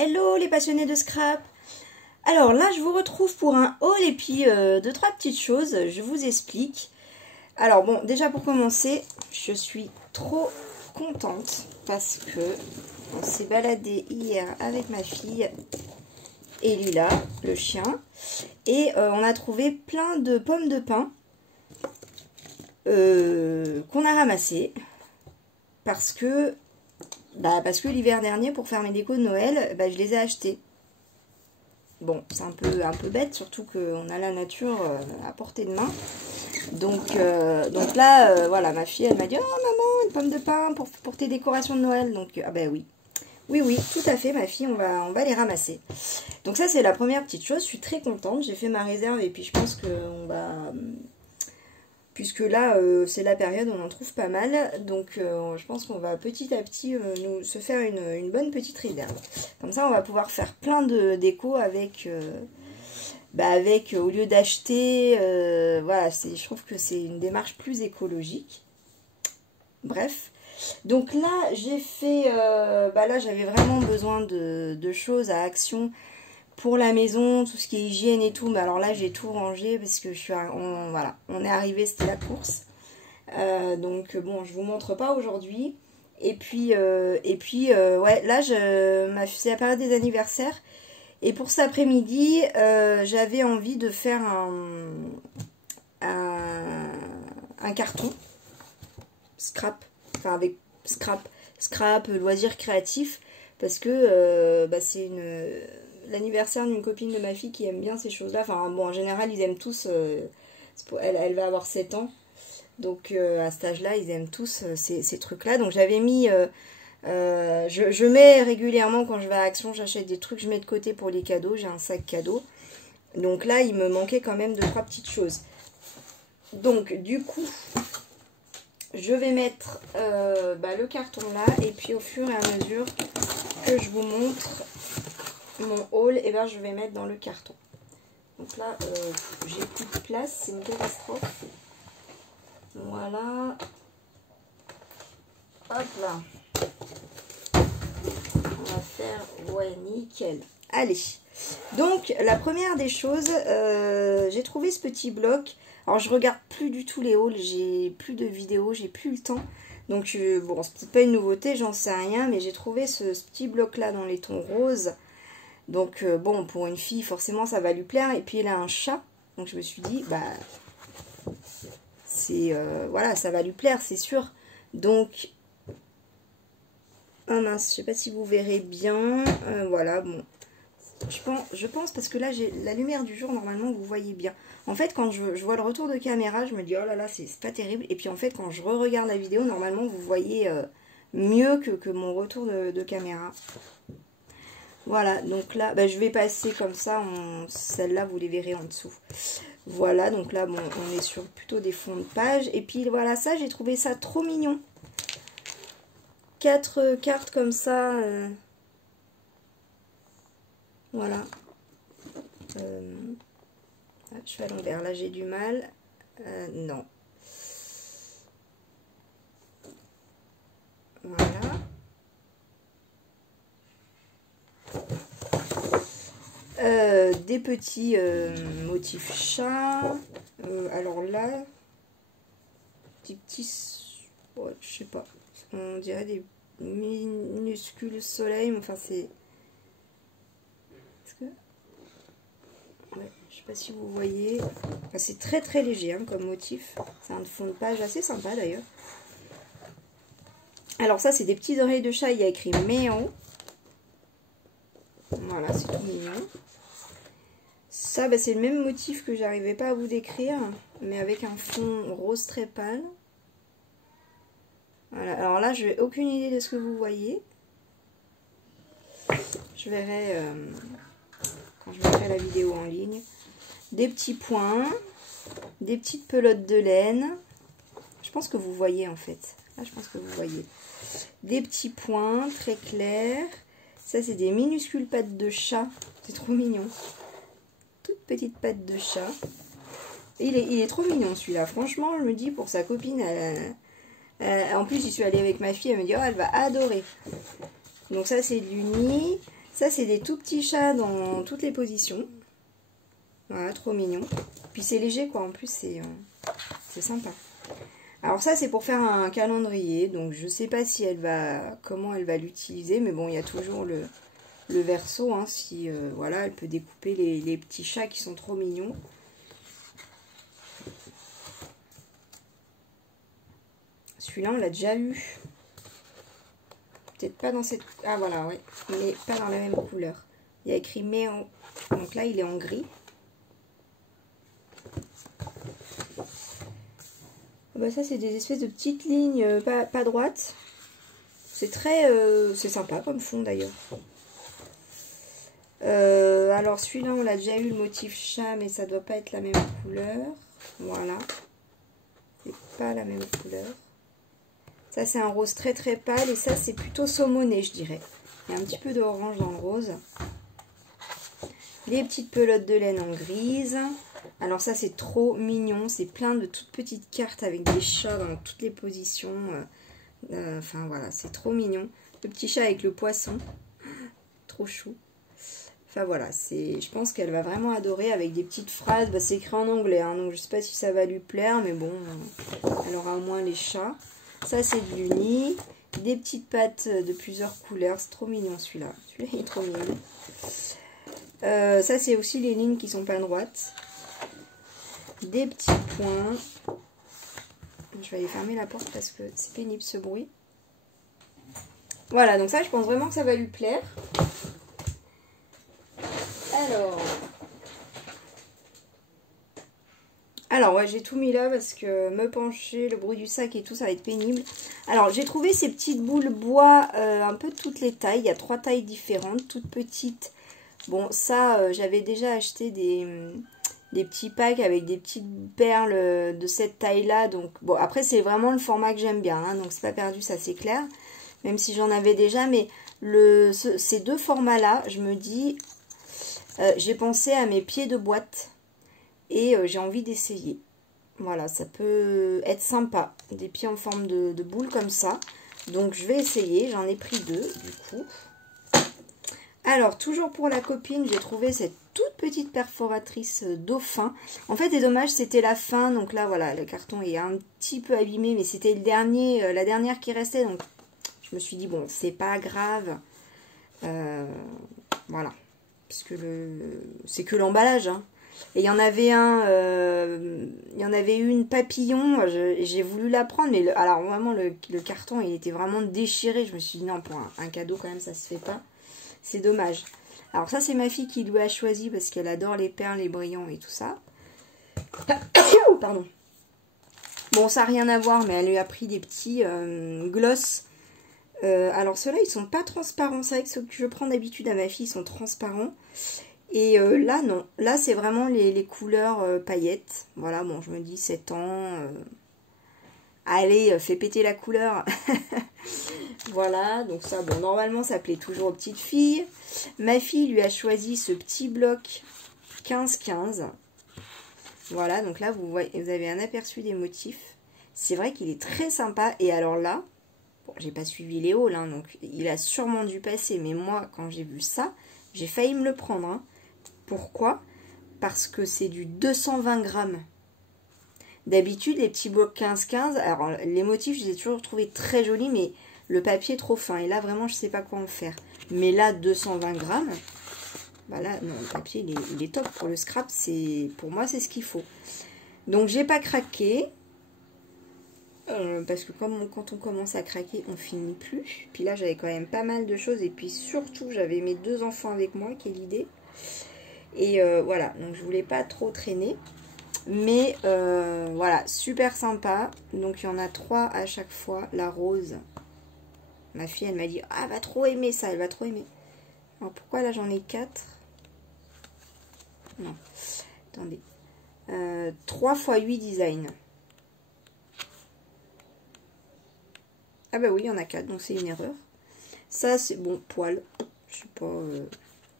Hello les passionnés de scrap. Alors là je vous retrouve pour un haul et puis deux trois petites choses, je vous explique. Alors bon, déjà pour commencer, je suis trop contente parce que on s'est baladé hier avec ma fille et Lila, le chien, et on a trouvé plein de pommes de pin qu'on a ramassées parce que l'hiver dernier, pour faire mes décos de Noël, je les ai achetées. Bon, c'est un peu bête, surtout qu'on a la nature à portée de main. Donc là, voilà, ma fille, elle m'a dit « Oh maman, une pomme de pin pour tes décorations de Noël ». Donc, ah ben oui. Oui, tout à fait, ma fille, on va les ramasser. Donc ça, c'est la première petite chose. Je suis très contente. J'ai fait ma réserve et puis je pense qu'on va... Puisque là, c'est la période où on en trouve pas mal. Donc, je pense qu'on va petit à petit se faire une bonne petite réserve. Comme ça, on va pouvoir faire plein de déco avec, au lieu d'acheter, voilà, je trouve que c'est une démarche plus écologique. Bref. Donc là, j'ai fait, là, j'avais vraiment besoin de choses à action pour la maison, tout ce qui est hygiène et tout. Mais alors là, j'ai tout rangé parce que on est arrivé, c'était la course. Donc bon, je vous montre pas aujourd'hui. Et puis, ouais, là, c'est la période des anniversaires. Et pour cet après-midi, j'avais envie de faire un carton scrap, enfin avec scrap, loisirs créatifs, parce que c'est l'anniversaire d'une copine de ma fille qui aime bien ces choses-là. Enfin bon, en général, ils aiment tous, elle va avoir 7 ans, donc à cet âge-là, ils aiment tous ces trucs-là. Donc j'avais mis... je mets régulièrement quand je vais à Action, j'achète des trucs, je mets de côté pour les cadeaux, j'ai un sac cadeau. Donc là, il me manquait quand même 2-3 petites choses. Donc du coup, je vais mettre le carton là, et puis au fur et à mesure que je vous montre mon haul, et je vais mettre dans le carton. Donc là, j'ai plus de place, c'est une catastrophe. Voilà. Hop là. On va faire, ouais, nickel. Allez, donc la première des choses, j'ai trouvé ce petit bloc. Alors je regarde plus du tout les hauls, j'ai plus de vidéos, j'ai plus le temps. Donc bon, c'est peut-être pas une nouveauté, j'en sais rien, mais j'ai trouvé ce petit bloc là dans les tons roses. Donc bon, pour une fille, forcément ça va lui plaire. Et puis elle a un chat, donc je me suis dit, voilà, ça va lui plaire, c'est sûr. Donc... Ah mince, je sais pas si vous verrez bien. Voilà, bon. Je pense parce que là, j'ai la lumière du jour, normalement, vous voyez bien. En fait, quand je vois le retour de caméra, je me dis, oh là là, c'est pas terrible. Et puis en fait, quand je re-regarde la vidéo, normalement, vous voyez mieux que mon retour de caméra. Voilà, donc là, je vais passer comme ça. Celle-là, vous les verrez en dessous. Voilà, donc là, bon, on est sur plutôt des fonds de page. Et puis voilà, ça, j'ai trouvé ça trop mignon. 4 cartes comme ça, voilà. Je suis à l'envers, là j'ai du mal, non. Voilà. Des petits motifs chat. Alors là, petits, ouais, je sais pas. On dirait des minuscules soleils, mais enfin c'est... Ouais, je sais pas si vous voyez. Enfin, c'est très très léger hein, comme motif. C'est un fond de page assez sympa d'ailleurs. Alors ça c'est des petites oreilles de chat, il y a écrit Méon. Voilà, c'est tout mignon. Ça c'est le même motif que j'arrivais pas à vous décrire, mais avec un fond rose très pâle. Voilà, alors là, je n'ai aucune idée de ce que vous voyez. Je verrai quand je mettrai la vidéo en ligne. Des petits points, des petites pelotes de laine. Je pense que vous voyez en fait. Là, je pense que vous voyez. Des petits points très clairs. Ça, c'est des minuscules pattes de chat. C'est trop mignon. Toutes petites pattes de chat. Et il est trop mignon celui-là. Franchement, je me dis pour sa copine... en plus, j'y suis allée avec ma fille, elle me dit, oh, elle va adorer. Donc ça, c'est de l'uni. Ça, c'est des tout petits chats dans toutes les positions. Voilà, trop mignon. Puis c'est léger, quoi. En plus, c'est sympa. Alors ça, c'est pour faire un calendrier. Donc, je sais pas si comment elle va l'utiliser. Mais bon, il y a toujours le verso. Hein, si, voilà, elle peut découper les petits chats qui sont trop mignons. Celui-là, on l'a déjà eu. Peut-être pas dans cette... Ah, voilà, ouais. Mais pas dans la même couleur. Il y a écrit méo. Donc là, il est en gris. Bah, ça, c'est des espèces de petites lignes pas droites. C'est c'est sympa comme fond, d'ailleurs. Alors, celui-là, on l'a déjà eu, le motif chat, mais ça doit pas être la même couleur. Voilà. C'est pas la même couleur. Ça, c'est un rose très très pâle et ça, c'est plutôt saumoné, je dirais. Il y a un petit peu d'orange dans le rose. Les petites pelotes de laine en grise. Alors ça, c'est trop mignon. C'est plein de toutes petites cartes avec des chats dans toutes les positions. Enfin, voilà, c'est trop mignon. Le petit chat avec le poisson. Trop chou. Enfin, voilà, je pense qu'elle va vraiment adorer avec des petites phrases. Bah, c'est écrit en anglais, hein, donc je sais pas si ça va lui plaire, mais bon, elle aura au moins les chats. Ça, c'est de l'uni. Des petites pattes de plusieurs couleurs. C'est trop mignon, celui-là. Celui-là, il est trop mignon. Ça, c'est aussi les lignes qui sont pas droites. Des petits points. Je vais aller fermer la porte parce que c'est pénible, ce bruit. Voilà, donc ça, je pense vraiment que ça va lui plaire. Alors ouais, j'ai tout mis là parce que me pencher, le bruit du sac et tout, ça va être pénible. Alors, j'ai trouvé ces petites boules bois un peu de toutes les tailles. Il y a 3 tailles différentes, toutes petites. Bon, ça, j'avais déjà acheté des petits packs avec des petites perles de cette taille-là. Donc, bon, après, c'est vraiment le format que j'aime bien. Hein, donc, c'est pas perdu, ça c'est clair. Même si j'en avais déjà. Mais ces deux formats-là, je me dis, j'ai pensé à mes pieds de boîte. Et j'ai envie d'essayer. Voilà, ça peut être sympa. Des pieds en forme de boule comme ça. Donc, je vais essayer. J'en ai pris 2, du coup. Alors, toujours pour la copine, j'ai trouvé cette toute petite perforatrice dauphin. En fait, c'est dommage, c'était la fin. Donc là, voilà, le carton est un petit peu abîmé. Mais c'était le dernier, la dernière qui restait. Donc, je me suis dit, bon, c'est pas grave. Voilà. Puisque c'est que l'emballage, hein. Et il y en avait une papillon, j'ai voulu la prendre, mais alors vraiment le carton il était vraiment déchiré. Je me suis dit non, pour un cadeau quand même ça se fait pas, c'est dommage. Alors ça c'est ma fille qui lui a choisi parce qu'elle adore les perles, les brillants et tout ça. Pardon. Bon, ça n'a rien à voir, mais elle lui a pris des petits gloss. Alors ceux-là ils sont pas transparents, c'est vrai que ceux que je prends d'habitude à ma fille sont transparents. Et là, non. Là, c'est vraiment les couleurs paillettes. Voilà, bon, je me dis 7 ans. Allez, fais péter la couleur. Voilà, donc ça, bon, normalement, ça plaît toujours aux petites filles. Ma fille lui a choisi ce petit bloc 15-15. Voilà, donc là, vous avez un aperçu des motifs. C'est vrai qu'il est très sympa. Et alors là, bon, j'ai pas suivi les hauls, hein, donc il a sûrement dû passer. Mais moi, quand j'ai vu ça, j'ai failli me le prendre, hein. Pourquoi? Parce que c'est du 220 grammes. D'habitude, les petits blocs 15-15, alors les motifs, je les ai toujours trouvés très jolis, mais le papier est trop fin. Et là, vraiment, je ne sais pas quoi en faire. Mais là, 220 grammes, bah là, non, le papier, il est top. Pour le scrap, pour moi, c'est ce qu'il faut. Donc, j'ai pas craqué. Parce que quand on commence à craquer, on finit plus. Puis là, j'avais quand même pas mal de choses. Et puis surtout, j'avais mes 2 enfants avec moi, qui est l'idée. Et voilà, donc je voulais pas trop traîner. Mais voilà, super sympa. Donc il y en a 3 à chaque fois. La rose. Ma fille, elle m'a dit, ah, elle va trop aimer ça, elle va trop aimer. Alors pourquoi là j'en ai 4? Non, attendez. 3 x 8 designs. Ah bah oui, il y en a 4, donc c'est une erreur. Ça, c'est bon, poil. Je sais pas...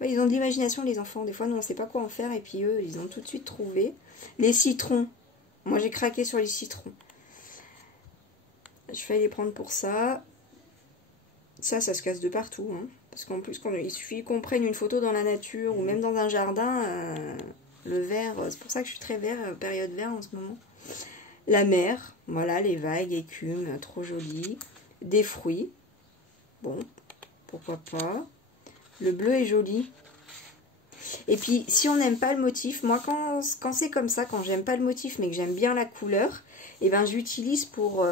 Ouais, ils ont de l'imagination, les enfants. Des fois, nous, on ne sait pas quoi en faire. Et puis, eux, ils ont tout de suite trouvé. Les citrons. Moi, j'ai craqué sur les citrons. Je vais les prendre pour ça. Ça se casse de partout. Hein, Parce qu'en plus, il suffit qu'on prenne une photo dans la nature ou même dans un jardin, le vert, c'est pour ça que je suis très vert, période vert en ce moment. La mer, voilà, les vagues, écume, trop joli. Des fruits, bon, pourquoi pas. Le bleu est joli. Et puis, si on n'aime pas le motif, moi, quand c'est comme ça, quand j'aime pas le motif, mais que j'aime bien la couleur, et ben j'utilise pour,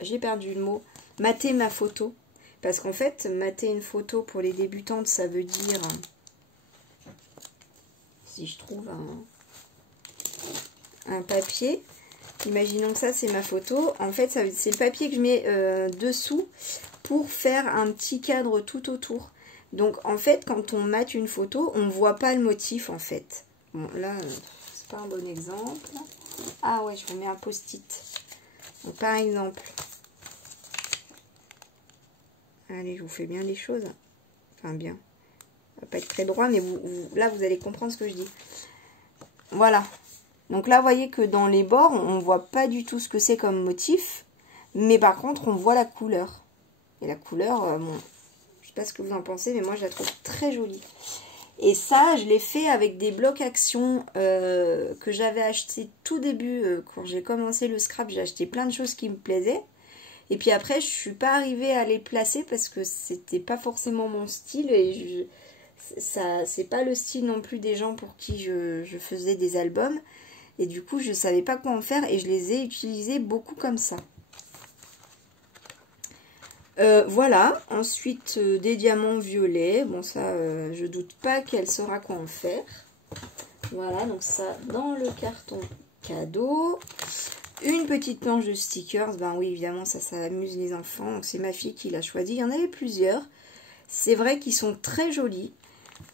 j'ai perdu le mot, mater ma photo. Parce qu'en fait, mater une photo pour les débutantes, ça veut dire, si je trouve un papier, imaginons que ça, c'est ma photo. En fait, c'est le papier que je mets dessous pour faire un petit cadre tout autour. Donc, en fait, quand on mate une photo, on ne voit pas le motif, en fait. Bon, là, c'est pas un bon exemple. Ah ouais, je remets un post-it. Donc, par exemple, allez, je vous fais bien les choses. Enfin, bien. Ça va pas être très droit, mais là, vous allez comprendre ce que je dis. Voilà. Donc là, vous voyez que dans les bords, on ne voit pas du tout ce que c'est comme motif. Mais par contre, on voit la couleur. Et la couleur, bon, je sais pas ce que vous en pensez, mais moi, je la trouve très jolie. Et ça, je l'ai fait avec des blocs action que j'avais acheté tout début. Quand j'ai commencé le scrap, j'ai acheté plein de choses qui me plaisaient. Et puis après, je suis pas arrivée à les placer parce que c'était pas forcément mon style. Et c'est pas le style non plus des gens pour qui je faisais des albums. Et du coup, je savais pas quoi en faire et je les ai utilisés beaucoup comme ça. Voilà, ensuite des diamants violets. Bon, ça, je doute pas qu'elle saura quoi en faire. Voilà, donc ça dans le carton cadeau. Une petite planche de stickers. Ben oui, évidemment, ça amuse les enfants. Donc c'est ma fille qui l'a choisi. Il y en avait plusieurs. C'est vrai qu'ils sont très jolis.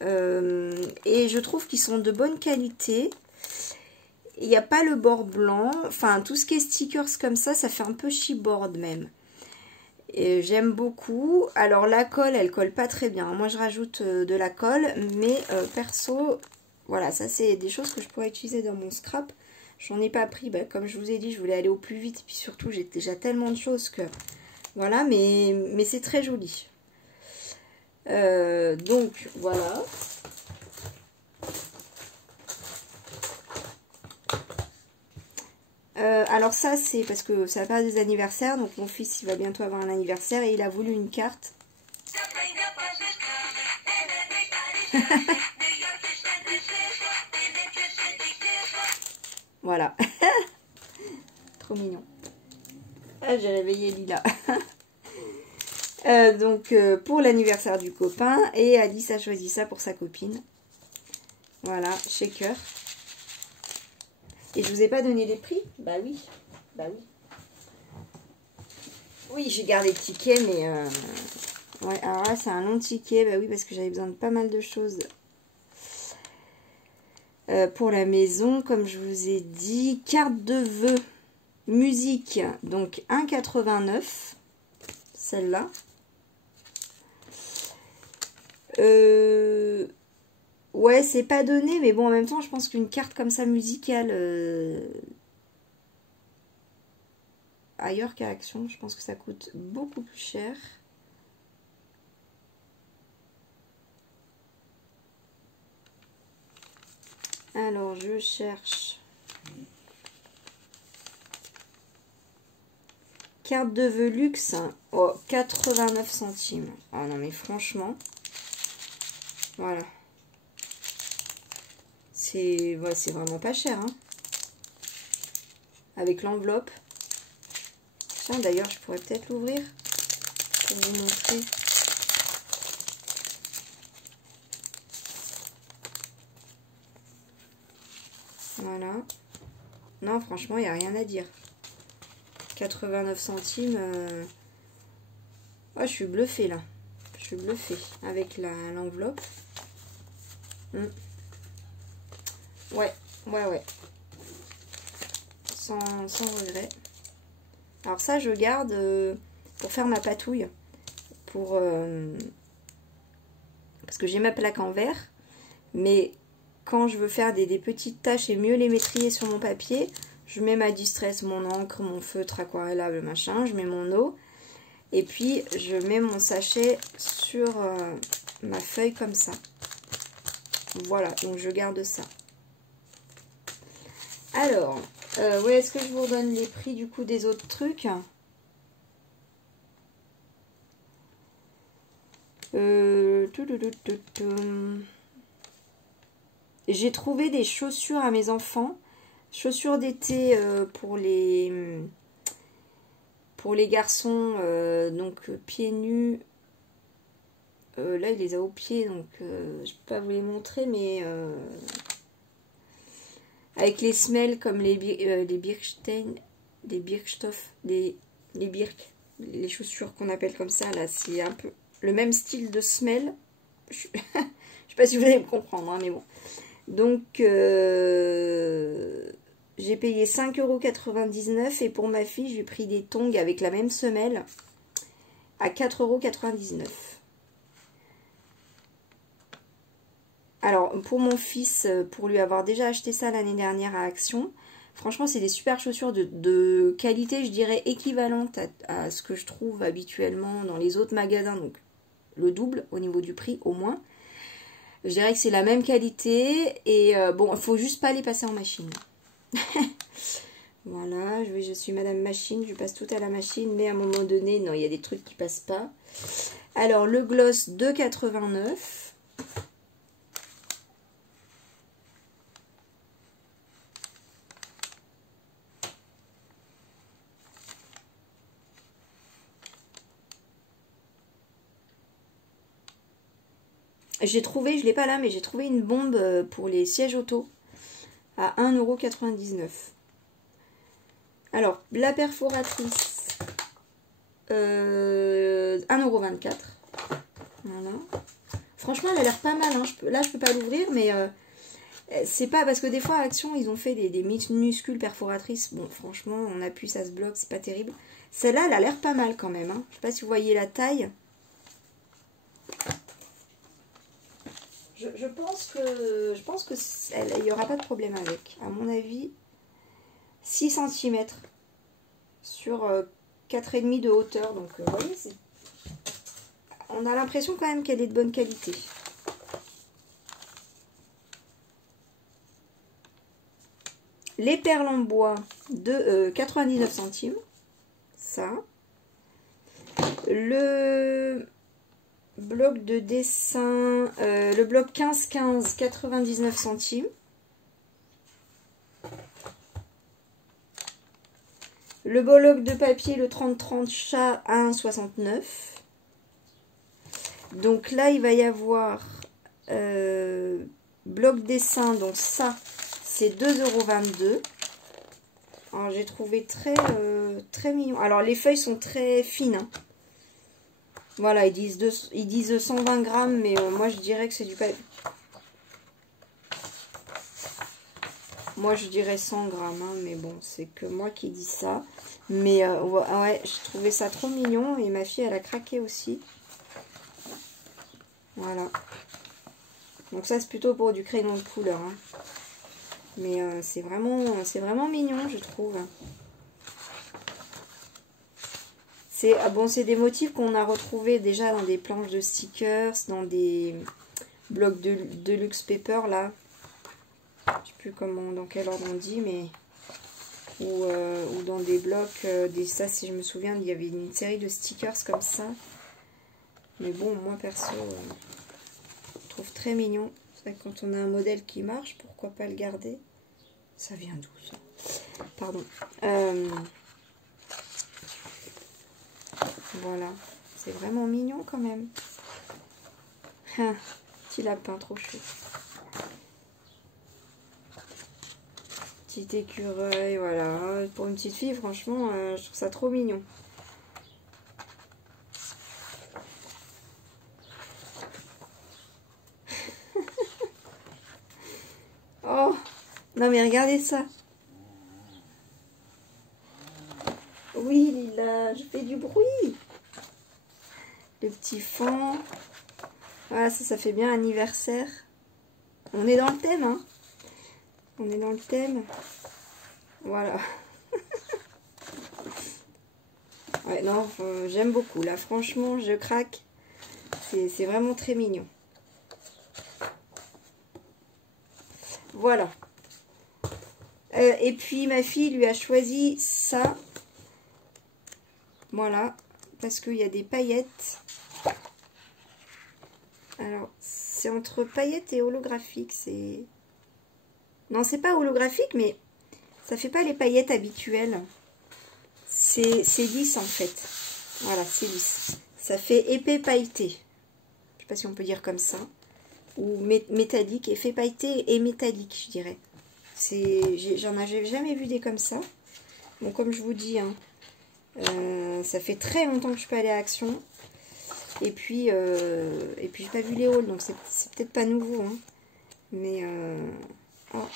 Et je trouve qu'ils sont de bonne qualité. Il n'y a pas le bord blanc. Enfin, tout ce qui est stickers comme ça fait un peu chipboard même. Et j'aime beaucoup. Alors la colle, elle colle pas très bien. Moi, je rajoute de la colle. Mais perso, voilà, ça c'est des choses que je pourrais utiliser dans mon scrap. J'en ai pas pris. Bah, comme je vous ai dit, je voulais aller au plus vite. Puis surtout, j'ai déjà tellement de choses que... Voilà, mais c'est très joli. Donc, voilà. Alors ça, c'est parce que ça va pas des anniversaires. Donc mon fils, il va bientôt avoir un anniversaire et il a voulu une carte. Voilà. Trop mignon. Ah, j'ai réveillé Lila. Donc pour l'anniversaire du copain. Et Alice a choisi ça pour sa copine. Voilà, shaker. Et je vous ai pas donné les prix? Bah oui. Bah oui. Oui, j'ai gardé le ticket, mais... Ouais, alors là, c'est un long ticket. Bah oui, parce que j'avais besoin de pas mal de choses pour la maison. Comme je vous ai dit, carte de vœux, musique. Donc, 1,89. Celle-là. Ouais, c'est pas donné, mais bon, en même temps, je pense qu'une carte comme ça musicale, ailleurs qu'à Action, je pense que ça coûte beaucoup plus cher. Alors, je cherche. Carte de vœux luxe, oh, 89 centimes. Ah non, mais franchement, voilà. C'est vraiment pas cher, hein. Avec l'enveloppe. Tiens, d'ailleurs, je pourrais peut-être l'ouvrir pour vous montrer. Voilà. Non, franchement, il n'y a rien à dire. 89 centimes. Oh, je suis bluffée, là. Je suis bluffée avec l'enveloppe. Ouais. Sans regret. Alors ça, je garde pour faire ma patouille. Parce que j'ai ma plaque en verre. Mais quand je veux faire des petites taches et mieux les maîtriser sur mon papier, je mets ma distress, mon encre, mon feutre aquarellable, machin. Je mets mon eau. Et puis, je mets mon sachet sur ma feuille comme ça. Voilà, donc je garde ça. Alors, ouais, est-ce que je vous redonne les prix du coup des autres trucs? J'ai trouvé des chaussures à mes enfants. Chaussures d'été pour les garçons, donc pieds nus. Là, il les a aux pieds, donc je ne peux pas vous les montrer, mais avec les semelles comme les Birkstein, les Birkstoff, les Birk, les chaussures qu'on appelle comme ça, là, c'est un peu le même style de semelle. Je ne sais pas si vous allez me comprendre, hein, mais bon. Donc, j'ai payé 5,99 € et pour ma fille, j'ai pris des tongs avec la même semelle à 4,99 €. Alors, pour mon fils, pour lui avoir déjà acheté ça l'année dernière à Action, franchement, c'est des super chaussures de qualité, je dirais, équivalente à ce que je trouve habituellement dans les autres magasins, donc le double au niveau du prix au moins. Je dirais que c'est la même qualité et bon, il faut juste pas les passer en machine. Voilà, je suis Madame Machine, je passe tout à la machine, mais à un moment donné, non, il y a des trucs qui passent pas. Alors, le gloss 2,89 €. J'ai trouvé, je ne l'ai pas là, mais j'ai trouvé une bombe pour les sièges auto à 1,99 €. Alors, la perforatrice, 1,24 €. Voilà. Franchement, elle a l'air pas mal. Hein. Là, je peux pas l'ouvrir, mais c'est pas parce que des fois, à Action, ils ont fait des minuscules perforatrices. Bon, franchement, on appuie, ça se bloque, c'est pas terrible. Celle-là, elle a l'air pas mal quand même. Hein. Je sais pas si vous voyez la taille. Je pense que il n'y aura pas de problème avec. À mon avis, 6 cm sur 4,5 de hauteur. Donc, vous voyez, on a l'impression quand même qu'elle est de bonne qualité. Les perles en bois de 99 centimes. Ça. Le bloc de dessin, le bloc 15-15, 99 centimes. Le bloc de papier, le 30-30 chat à 1,69 €. Donc là, il va y avoir bloc dessin, donc ça, c'est 2,22 €. Alors, j'ai trouvé très mignon. Alors, les feuilles sont très fines. Hein. Voilà, ils disent 120 grammes, mais moi, je dirais que c'est du papier. Moi, je dirais 100 grammes, hein, mais bon, c'est que moi qui dis ça. Mais ouais, j'ai trouvé ça trop mignon et ma fille, elle a craqué aussi. Voilà. Donc ça, c'est plutôt pour du crayon de couleur. Hein. Mais c'est vraiment mignon, je trouve. C'est des motifs qu'on a retrouvés déjà dans des planches de stickers, dans des blocs de luxe paper, là. Je sais plus dans quel ordre on dit, mais... Ou dans des blocs, ça, si je me souviens, il y avait une série de stickers comme ça. Mais bon, moi, perso, je trouve très mignon. C'est vrai que quand on a un modèle qui marche, pourquoi pas le garder? Ça vient d'où, ça? Pardon. Voilà. C'est vraiment mignon, quand même. Ah, petit lapin, trop chou. Petit écureuil, voilà. Pour une petite fille, franchement, je trouve ça trop mignon. Oh, non mais regardez ça. Oui, Lila, je fais du bruit. Le petit fond. Voilà, ça fait bien anniversaire. On est dans le thème, hein. On est dans le thème. Voilà. Ouais, non, j'aime beaucoup. Là, franchement, je craque. C'est vraiment très mignon. Voilà. Et puis, ma fille lui a choisi ça. Voilà. Parce qu'il y a des paillettes. Alors, c'est entre paillettes et holographique. C'est... Non, c'est pas holographique, mais ça fait pas les paillettes habituelles. C'est lisse, en fait. Voilà, c'est lisse. Ça fait épais pailleté. Je sais pas si on peut dire comme ça. Ou métallique, effet pailleté et métallique, je dirais. J'en ai jamais vu des comme ça. Bon, comme je vous dis, hein, ça fait très longtemps que je suis pas allée à Action. Et puis j'ai pas vu les hauls, donc c'est peut-être pas nouveau. Hein. Mais, oh,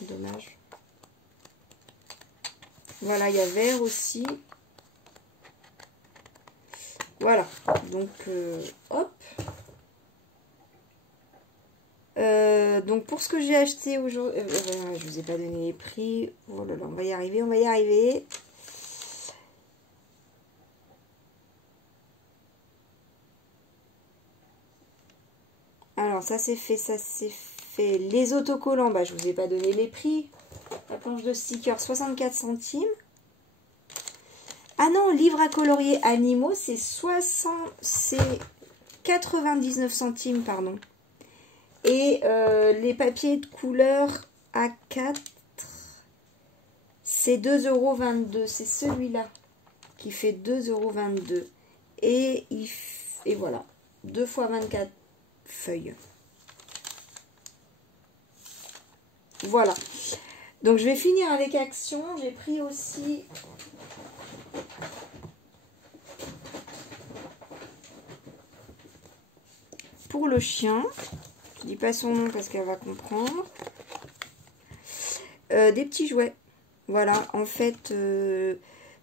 dommage. Voilà, il y a vert aussi. Voilà, donc, hop. Donc pour ce que j'ai acheté aujourd'hui, je vous ai pas donné les prix. Oh là là, on va y arriver, on va y arriver. Alors ça c'est fait, ça c'est fait. Les autocollants, bah je vous ai pas donné les prix. La planche de stickers 64 centimes. Ah non, livre à colorier animaux, c'est 99 centimes, pardon. Et les papiers de couleur A4, c'est 2,22 €. C'est celui-là qui fait 2,22 €. Et voilà, 2 x 24 feuilles. Voilà. Donc je vais finir avec Action. J'ai pris aussi... pour le chien, je dis pas son nom parce qu'elle va comprendre, des petits jouets. Voilà, en fait,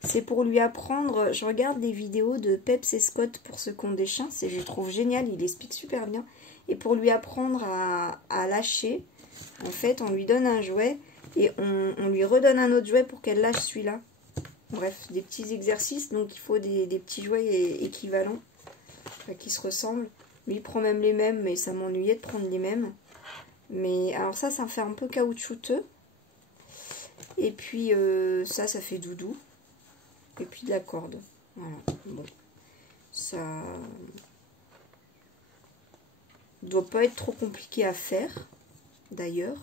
c'est pour lui apprendre. Je regarde des vidéos de Peps et Scott pour ceux qui ont des chiens. Je le trouve génial, il explique super bien. Et pour lui apprendre à lâcher, en fait, on lui donne un jouet et on lui redonne un autre jouet pour qu'elle lâche celui-là. Bref, des petits exercices, donc il faut des petits jouets équivalents, qui se ressemblent. Lui, il prend même les mêmes, mais ça m'ennuyait de prendre les mêmes. Mais alors ça fait un peu caoutchouteux. Et puis ça fait doudou. Et puis de la corde. Voilà. Bon. Ça doit pas être trop compliqué à faire, d'ailleurs.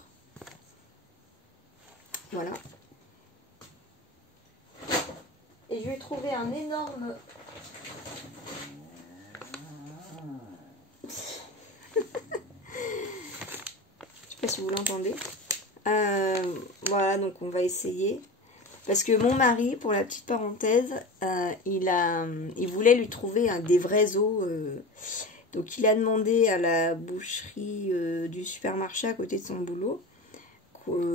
Voilà. Et je vais trouver un énorme... Je sais pas si vous l'entendez. Voilà, donc on va essayer. Parce que mon mari, pour la petite parenthèse, il voulait lui trouver des vrais os. Donc il a demandé à la boucherie du supermarché à côté de son boulot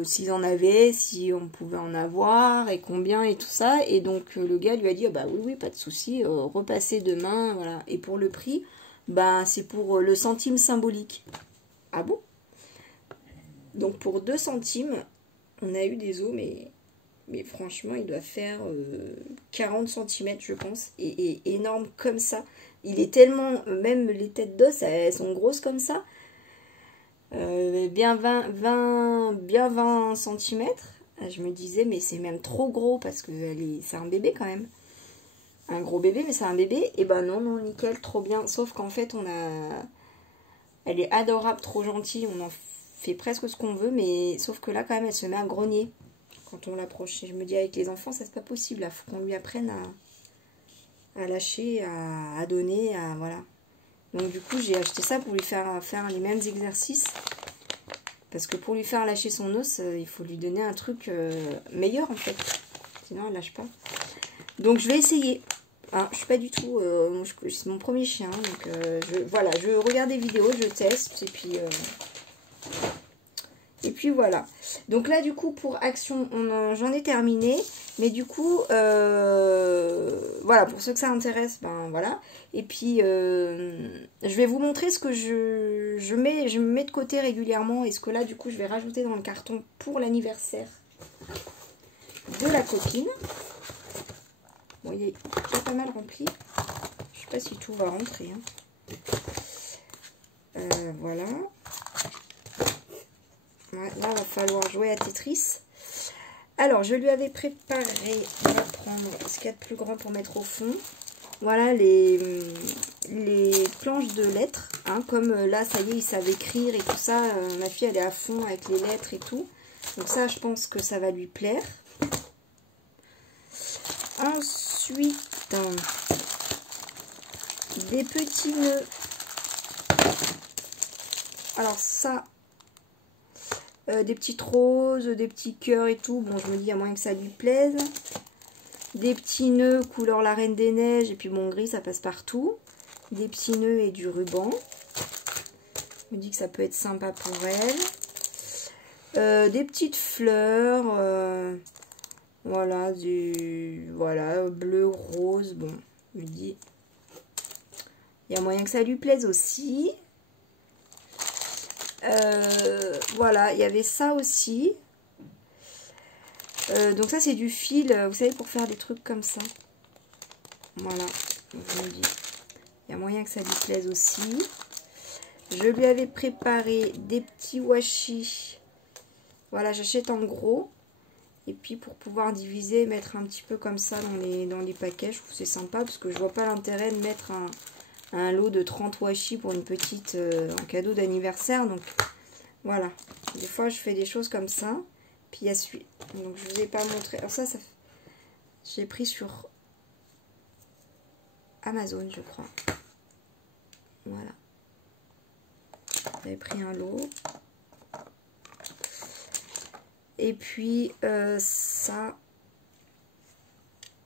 s'ils en avaient, si on pouvait en avoir et combien et tout ça. Et donc le gars lui a dit, oh, bah oui, pas de souci, repassez demain, voilà. Et pour le prix, bah c'est pour le centime symbolique. Ah bon? Donc pour 2 centimes, on a eu des os, mais franchement, il doit faire 40 cm, je pense, et énorme comme ça. Il est tellement, même les têtes d'os, elles sont grosses comme ça. Bien 20 cm. Je me disais, mais c'est même trop gros parce que c'est un bébé quand même. Un gros bébé, mais c'est un bébé. Et ben non, nickel, trop bien. Sauf qu'en fait, elle est adorable, trop gentille. On en fait presque ce qu'on veut, mais sauf que là, quand même, elle se met à grogner quand on l'approche. Et je me dis, avec les enfants, ça c'est pas possible. Il faut qu'on lui apprenne à lâcher, à donner, voilà. Donc du coup, j'ai acheté ça pour lui faire les mêmes exercices. Parce que pour lui faire lâcher son os, il faut lui donner un truc meilleur en fait. Sinon, elle lâche pas. Donc je vais essayer. Hein, je suis pas du tout... c'est mon premier chien. Donc voilà, je regarde des vidéos, je teste. Et puis voilà. Donc là, du coup, pour Action, j'en ai terminé. Mais du coup, voilà, pour ceux que ça intéresse, ben voilà. Et puis, je vais vous montrer ce que je me mets de côté régulièrement. Et ce que là, du coup, je vais rajouter dans le carton pour l'anniversaire de la copine. Bon, il est déjà pas mal rempli. Je sais pas si tout va rentrer. Hein. Voilà. Ouais, là, il va falloir jouer à Tetris. Alors, je lui avais préparé, on va prendre ce qu'il y a de plus grand pour mettre au fond. Voilà les planches de lettres. Hein, comme là, ça y est, ils savent écrire et tout ça. Ma fille, elle est à fond avec les lettres et tout. Donc ça, je pense que ça va lui plaire. Ensuite, des petits nœuds. Alors ça, des petites roses, des petits cœurs et tout. Bon, je me dis, à moins que ça lui plaise. Des petits nœuds couleur la Reine des Neiges. Et puis bon, gris, ça passe partout. Des petits nœuds et du ruban. Je me dis que ça peut être sympa pour elle. Des petites fleurs. Voilà, voilà, bleu, rose. Bon, je me dis, il y a moyen que ça lui plaise aussi. Voilà, il y avait ça aussi. Donc ça, c'est du fil, vous savez, pour faire des trucs comme ça. Voilà, donc je me dis, il y a moyen que ça lui plaise aussi. Je lui avais préparé des petits washi. Voilà, j'achète en gros. Et puis pour pouvoir diviser, mettre un petit peu comme ça dans les paquets, je trouve que c'est sympa parce que je vois pas l'intérêt de mettre un lot de 30 washi pour une petite en cadeau d'anniversaire. Donc voilà, des fois je fais des choses comme ça. Puis il y a celui, donc je vous ai pas montré. Alors ça j'ai pris sur Amazon, je crois. Voilà, j'avais pris un lot. Et puis ça,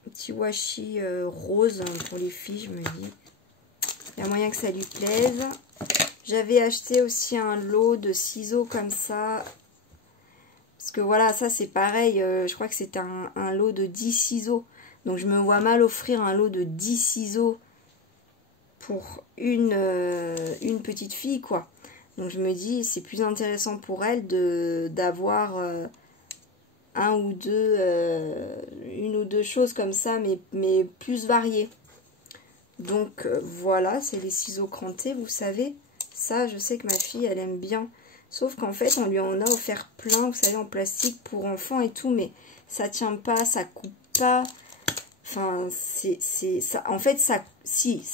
petit washi rose pour les filles, je me dis. Il y a moyen que ça lui plaise. J'avais acheté aussi un lot de ciseaux comme ça. Parce que voilà, ça c'est pareil. Je crois que c'est un lot de 10 ciseaux. Donc je me vois mal offrir un lot de 10 ciseaux pour une petite fille, quoi. Donc je me dis, c'est plus intéressant pour elle d'avoir une ou deux choses comme ça, mais plus variées. Donc voilà, c'est les ciseaux crantés, vous savez. Ça, je sais que ma fille, elle aime bien. Sauf qu'en fait, on lui en a offert plein, vous savez, en plastique pour enfants et tout, mais ça tient pas, ça coupe pas. Enfin, ça. En fait, ça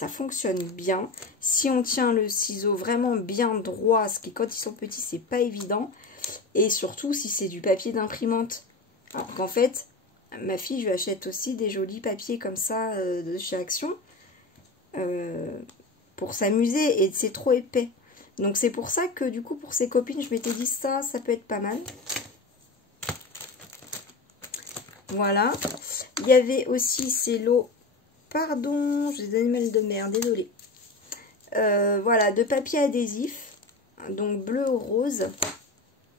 fonctionne bien. Si on tient le ciseau vraiment bien droit, ce qui, quand ils sont petits, c'est pas évident. Et surtout, si c'est du papier d'imprimante. Alors qu'en fait, ma fille, je lui achète aussi des jolis papiers comme ça de chez Action. Pour s'amuser, et c'est trop épais. Donc c'est pour ça que du coup, pour ses copines, je m'étais dit ça peut être pas mal. Voilà. Il y avait aussi ces lots, pardon, je les ai mal de mer, désolé. Voilà, de papier adhésif, donc bleu rose.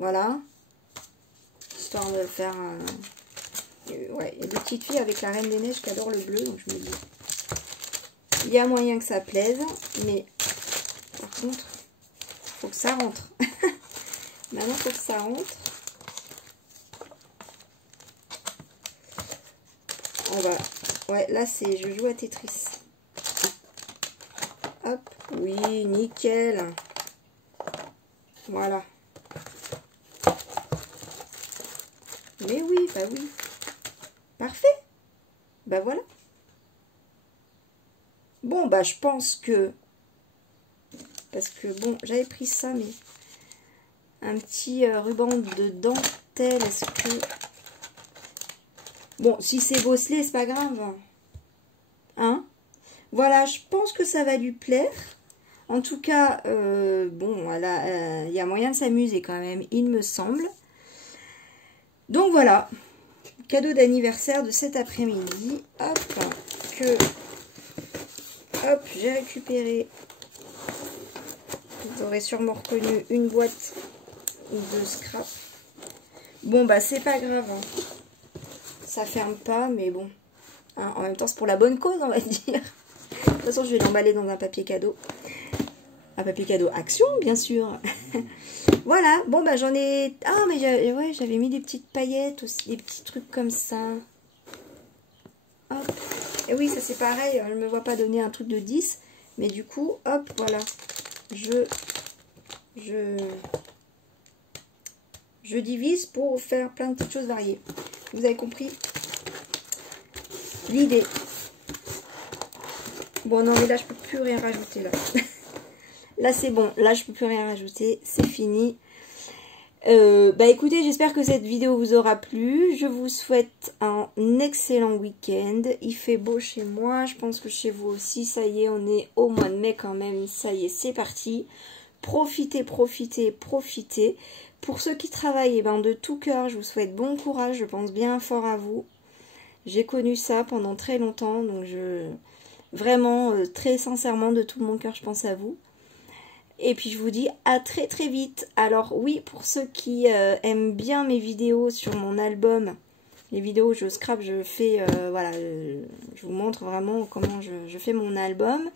Voilà. Histoire de faire ouais, il y a des petites filles avec la Reine des Neiges qui adorent le bleu, donc je me dis, il y a moyen que ça plaise, mais par contre, faut que ça rentre. Maintenant, faut que ça rentre. On va... Ouais, là, c'est... Je joue à Tetris. Hop. Oui, nickel. Voilà. Mais oui, bah oui. Parfait. Bah voilà. Bon, bah je pense que... Parce que, bon, j'avais pris ça, mais... Un petit ruban de dentelle, est-ce que... Bon, si c'est bosselé, c'est pas grave. Hein? Voilà, je pense que ça va lui plaire. En tout cas, bon, voilà, y a moyen de s'amuser quand même, il me semble. Donc voilà, cadeau d'anniversaire de cet après-midi. Hop, hop, j'ai récupéré. Vous aurez sûrement reconnu une boîte de scrap. Bon, bah, c'est pas grave, hein. Ça ferme pas, mais bon. Hein, en même temps, c'est pour la bonne cause, on va dire. De toute façon, je vais l'emballer dans un papier cadeau. Un papier cadeau Action, bien sûr. Voilà. Bon, bah, j'en ai... Ah, mais ouais, j'avais mis des petites paillettes aussi. Des petits trucs comme ça. Hop. Et oui, ça c'est pareil, je ne me vois pas donner un truc de 10. Mais du coup, hop, voilà. Je divise pour faire plein de petites choses variées. Vous avez compris l'idée. Bon, non, mais là, je peux plus rien rajouter, là. Là, c'est bon. Là, je peux plus rien rajouter. C'est fini. Bah, écoutez, j'espère que cette vidéo vous aura plu. Je vous souhaite un excellent week-end. Il fait beau chez moi. Je pense que chez vous aussi. Ça y est, on est au mois de mai quand même. Ça y est, c'est parti. Profitez, profitez, profitez. Pour ceux qui travaillent, eh ben, de tout cœur, je vous souhaite bon courage. Je pense bien fort à vous. J'ai connu ça pendant très longtemps. Donc, vraiment, très sincèrement, de tout mon cœur, je pense à vous. Et puis, je vous dis à très très vite. Alors, oui, pour ceux qui aiment bien mes vidéos sur mon album, les vidéos où je scrape, je fais, voilà, je vous montre vraiment comment je fais mon album.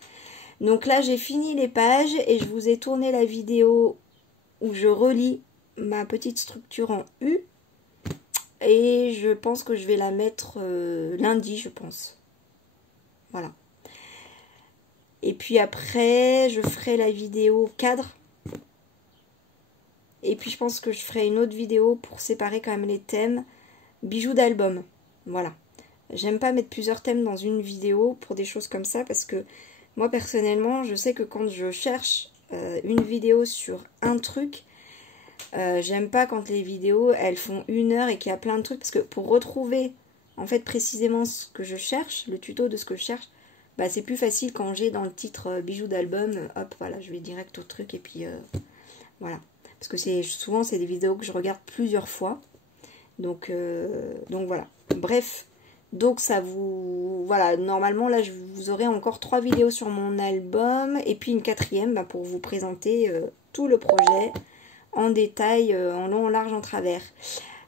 Donc là, j'ai fini les pages et je vous ai tourné la vidéo où je relis ma petite structure en U. Et je pense que je vais la mettre lundi, je pense. Voilà. Et puis après, je ferai la vidéo cadre. Et puis je pense que je ferai une autre vidéo pour séparer quand même les thèmes. Bijoux d'album. Voilà. J'aime pas mettre plusieurs thèmes dans une vidéo pour des choses comme ça parce que moi personnellement, je sais que quand je cherche une vidéo sur un truc, j'aime pas quand les vidéos elles font 1 heure et qu'il y a plein de trucs parce que pour retrouver en fait précisément ce que je cherche, le tuto de ce que je cherche, bah, c'est plus facile quand j'ai dans le titre bijoux d'album, hop voilà, je vais direct au truc et puis voilà. Parce que souvent c'est des vidéos que je regarde plusieurs fois. Donc voilà. Bref, donc ça vous... Voilà, normalement là vous aurez encore 3 vidéos sur mon album et puis une 4e bah, pour vous présenter tout le projet en détail, en long, en large, en travers.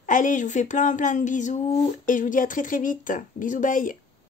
Allez, je vous fais plein de bisous et je vous dis à très très vite. Bisous, bye.